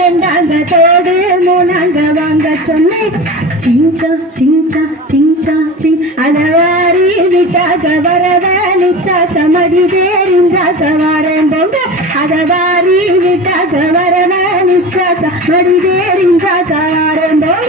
ரெண்டாங்க தோடு மூணாங்க வாங்க சொன்னேன் சிஞ்சா சிஞ்சா சிஞ்சா சிங் அடவாரி விட்டாக வரவ நிச்சாக்க மடி தேரிஞ்சாக்க வாரேன் பொங்க அதவாரி விட்டாக வரவ நிச்சாக்க மடி தேரிஞ்சாக்க வாரேன் பொங்க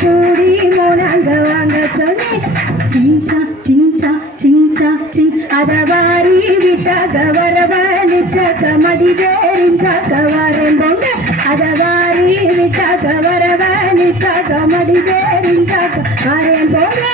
பூடி மூணாங்க வாங்க சொன்னேன் சிஞ்சா சிஞ்சா சிஞ்சா சிங் அதவாரி விட்டாக வரவ நிச்சாக்க மடி தேரிஞ்சாக்க வாரேன் பொங்க அதவாரி விட்டாக வரவ நிச்சாக்க மடி தேரிஞ்சாக்க வாரேன் பொங்க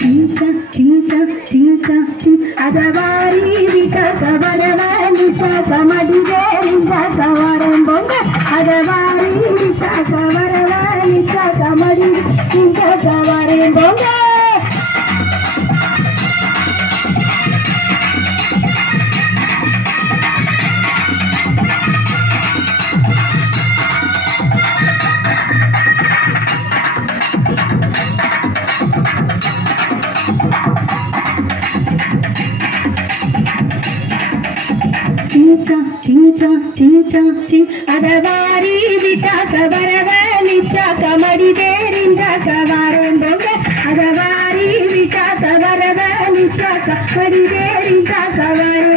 சிஞ்சா சிஞ்சா சிஞ்சா சிங் அதவாரி விட்டாக்க வரவ நிச்சாக்க மடி தேரிஞ்சாக்க வாரேன் பொங்க அதவாரி விட்டாக்க வரவ நிச்சாக்க மடி தேரிஞ்சாக்க வாரேன் பொங்க சிஞ்சா சிஞ்சா சிஞ்சா சிங் அதவாரி விட்டாக்க வரவ நிச்சாக்க மடி தேரிஞ்சாக்க வாரேன் பொங்க அதவாரி விட்டாக்க வரவ நிச்சாக்க மடி தேரிஞ்சாக்க வாரேன்